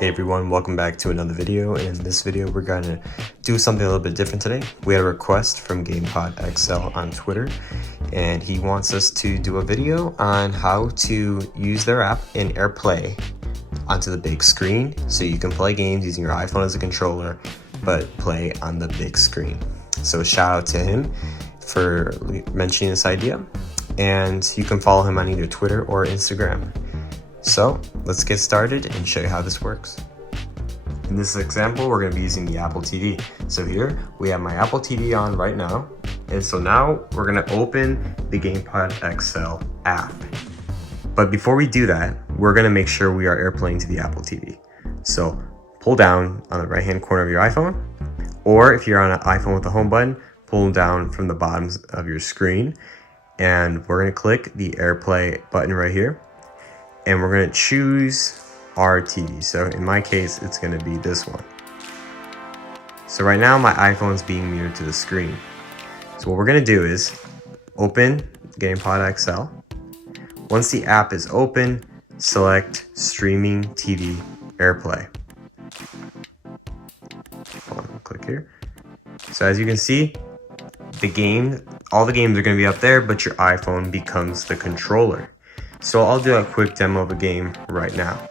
Hey everyone, welcome back to another video. In this video we're going to do something a little bit different today. We had a request from GamePod XL on Twitter, and he wants us to do a video on how to use their app in AirPlay onto the big screen so you can play games using your iPhone as a controller but play on the big screen. So shout out to him for mentioning this idea, and you can follow him on either Twitter or Instagram. So let's get started and show you how this works. In this example, we're going to be using the Apple TV. So here we have my Apple TV on right now. And so now we're going to open the GamePod XL app. But before we do that, we're going to make sure we are AirPlaying to the Apple TV. So pull down on the right-hand corner of your iPhone, or if you're on an iPhone with the home button, pull down from the bottom of your screen. And we're going to click the AirPlay button right here. And we're going to choose our TV. So in my case, it's going to be this one. So right now my iPhone's being mirrored to the screen. So what we're going to do is open GamePod XL. Once the app is open, select Streaming TV AirPlay. Hold on, click here. So as you can see, all the games are going to be up there, but your iPhone becomes the controller. So I'll do a quick demo of a game right now.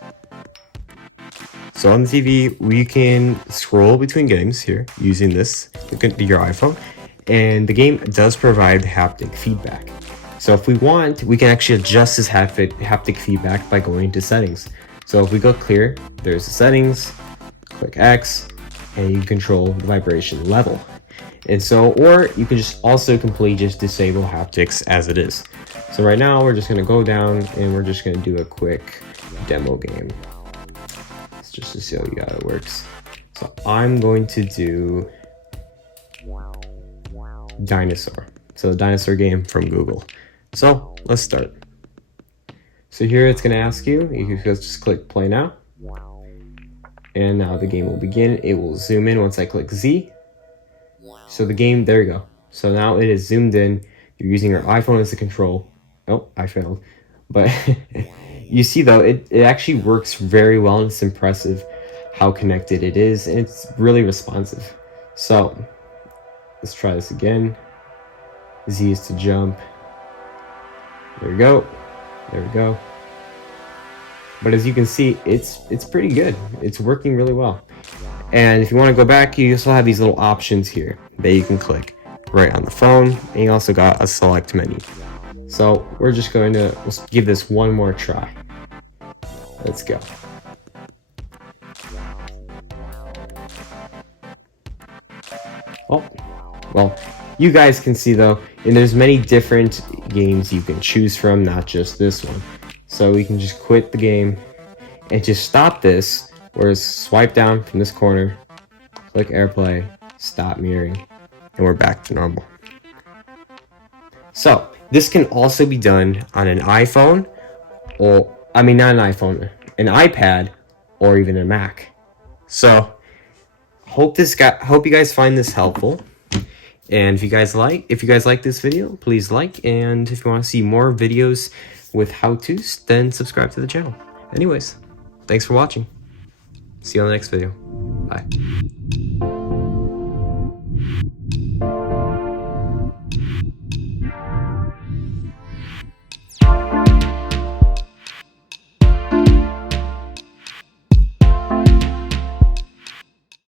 So on the TV, we can scroll between games here using this, your iPhone, and the game does provide haptic feedback. So if we want, we can actually adjust this haptic feedback by going to settings. So if we go clear, there's the settings, click X, and you control the vibration level. And so, or you can just also completely just disable haptics as it is. So right now we're just going to go down and we're just going to do a quick demo game. It's just to show you how it works. So I'm going to do Dinosaur. So the dinosaur game from Google. So let's start. So here it's going to ask you can just click play now. And now the game will begin. It will zoom in once I click Z. So the game, there you go. So now it is zoomed in. You're using your iPhone as a control. Oh, I failed. But you see though, it actually works very well, and it's impressive how connected it is, and it's really responsive. So let's try this again. Z is to jump. There we go. There we go. But as you can see, it's pretty good. It's working really well. And if you want to go back, you also have these little options here that you can click right on the phone, and you also got a select menu. So we're just going to give this one more try. Let's go. Oh, well, you guys can see though, and there's many different games you can choose from, not just this one. So we can just quit the game and just stop this, or swipe down from this corner, click AirPlay, stop mirroring, and we're back to normal. So this can also be done on an iPhone, or not an iPhone, an iPad, or even a Mac. So hope you guys find this helpful. And if you guys like this video, please like, and if you want to see more videos with how-tos, then subscribe to the channel. Anyways, thanks for watching. See you on the next video. Bye.